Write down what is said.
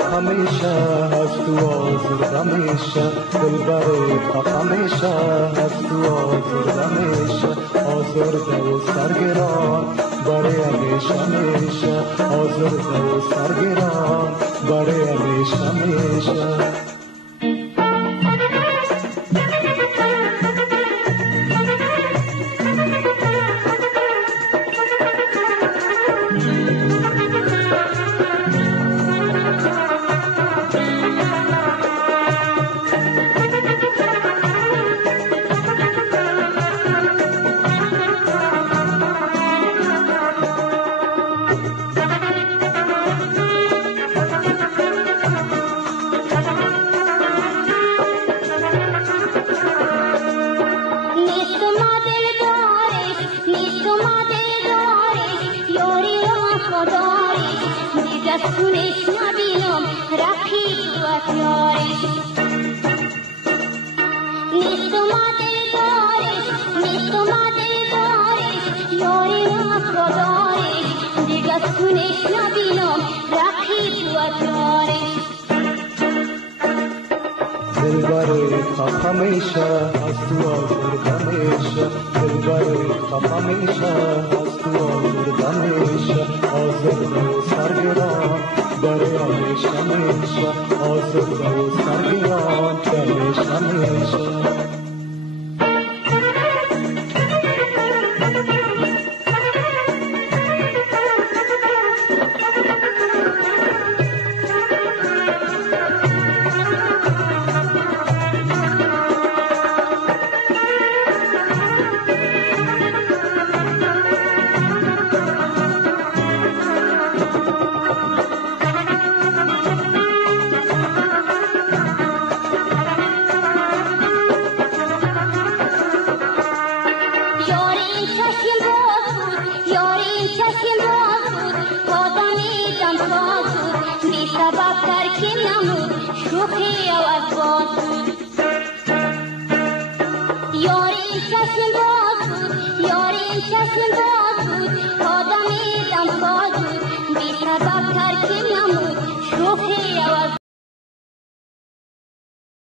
همیشه از تو آزرد همیشه دلبر همیشه از تو آزرد همیشه آزرده و سرگران برای همیشه همیشه آزرده و سرگران برای همیشه همیشه دستونش نبینم رفیق و یارش نیست اومده دارش نیست اومده دارش یاری وفادارش دیگه دستونش نبینم رفیق و یارش دلبر همیشه از تو آزرد همیشه دلبر همیشه از تو آزرد همیشه آزرده و سرگران برای همیشه همیشه آزرده و سرگران برای همیشه